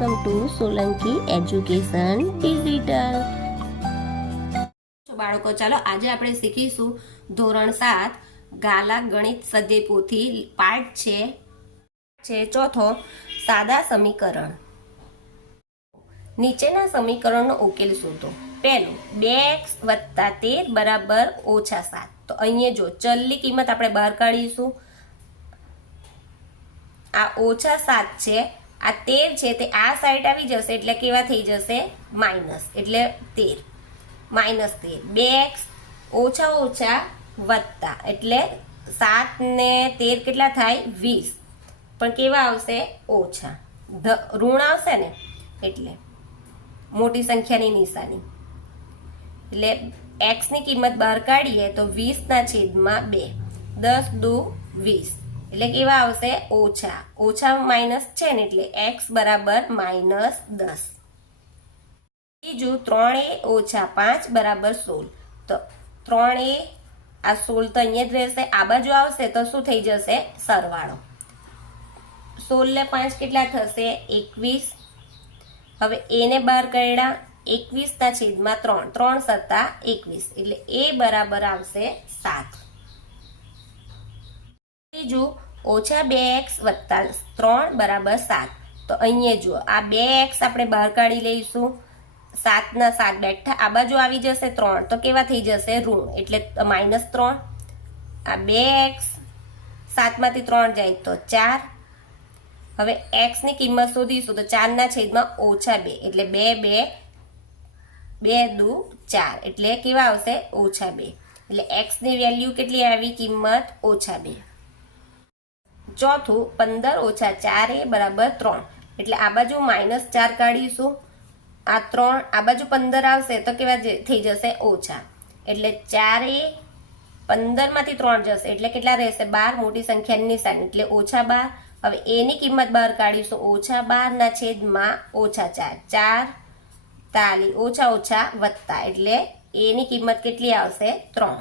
Welcome to Solanki education digital. બાળકો, ચાલો આજે આપણે શીખીશું ધોરણ 7 ગાલા ગણિત સ્વાધ્યાય પોથી પાઠ છે ચોથો, સાદા સમીકરણ. નીચેના સમીકરણનો ઉકેલ શોધો. પહેલું, 2x + 13 બરાબર -7. તો અહીંયા જો ચલની કિંમત આપણે બહાર કાઢીશું. આ -7 છે, આ 13 છે, તે આ સાઈડ આવી જશે એટલે કેવા થઈ જશે? માઇનસ, એટલે 13 -13. 2x વત્તા એટલે 7 ને 13 કેટલા થાય? 20. પણ કેવા આવશે? ઓછા, ઋણ આવશે ને, એટલે મોટી સંખ્યાની નિશાની. એટલે x ની કિંમત બહાર કાઢીએ તો 20/2. 10 દુ 20 એટલે કેવા આવશે? ઓછા, ઓછા માઇનસ છે ને, એટલે x બરાબર -10. બીજું, 3a - 5 બરાબર 16. તો 3a આ 16 તો અહીંયા જ રહેશે, આ બાજુ આવશે તો શું થઈ જશે? સરવાળો. 16 ને 5 કેટલા થશે? 21. હવે a ને બહાર કાઢ્યા, 21/3. 3 સત્તા 21 એટલે a બરાબર આવશે 7. બીજું, -2x + 3 બરાબર 7. તો અહીંયા જુઓ, આ 2x આપણે બહાર કાઢી લઈશું. 7 ના 7 બેઠા, આ બાજુ આવી જશે 3, તો કેવા થઈ જશે? ઋણ, એટલે -3. આ 2x 7 માંથી 3 જાય તો 4. હવે x ની કિંમત શોધીશું તો 4/-2 એટલે 2 દુ 4 એટલે કેવા આવશે? -2. એટલે x ની વેલ્યુ કેટલી આવી? કિંમત -2. ચોથું, 15 - 4a બરાબર 3. એટલે આ બાજુ -4 કાઢીશું. આ 3 આ બાજુ 15 આવશે તો કેવા થઈ જશે? ઓછા. એટલે 4a 15 માંથી 3 જશે એટલે કેટલા રહેશે? 12, મોટી સંખ્યાની નિશાની એટલે -12. હવે a ની કિંમત બહાર કાઢીશું. -12/-4. 4 ઓછા વત્તા એટલે a ની કિંમત કેટલી આવશે? 3.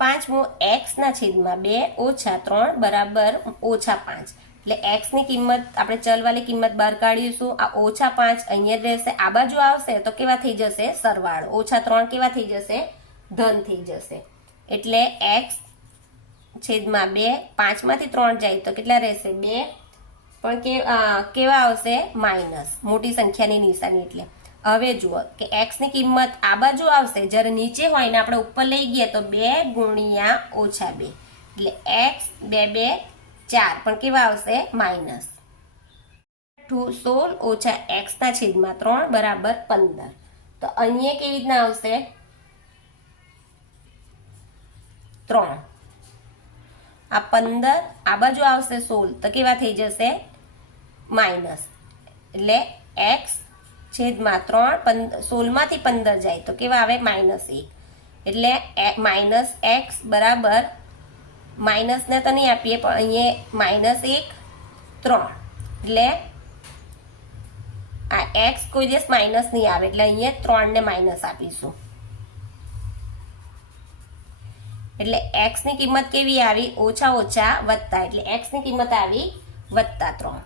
પાંચમું, x/2 - 3 બરાબર -5. એટલે x ની કિંમત આપણે ચલવાળી કિંમત બહાર કાઢીશું. આ -5 અહીંયા જ રહેશે, આ બાજુ આવશે તો કેવા થઈ જશે? સરવાળો. -3 કેવા થઈ જશે? ધન થઈ જશે. એટલે x/2, 5 માંથી 3 જાય તો કેટલા રહેશે? 2. પણ કેવા આવશે? માઇનસ, મોટી સંખ્યાની નિશાની. એટલે હવે જુઓ કે x ની કિંમત આ બાજુ આવશે, જ્યારે નીચે હોય ને આપણે ઉપર લઈ ગયા તો 2 × -2 એટલે x 2 = 4, પણ કેવા આવશે? માઇનસ. 16 - x/3 બરાબર 15. તો અહીંયા કેવી રીતના આવશે? 3. આ 15 આ બાજુ આવશે 16 તો કેવા થઈ જશે? માઇનસ, એટલે x/3 16 માંથી 15 જાય તો કેવા આવે? -1. એટલે -x બરાબર, માઇનસ ને તો નહીં આપીએ પણ અહીંયા -1 3. એટલે આ x કોઈ દિવસ માઇનસ નહીં આવે એટલે અહીંયા 3 ને માઇનસ આપીશું. એટલે x ની કિંમત કેવી આવી? -વત્તા, એટલે x ની કિંમત આવી +3.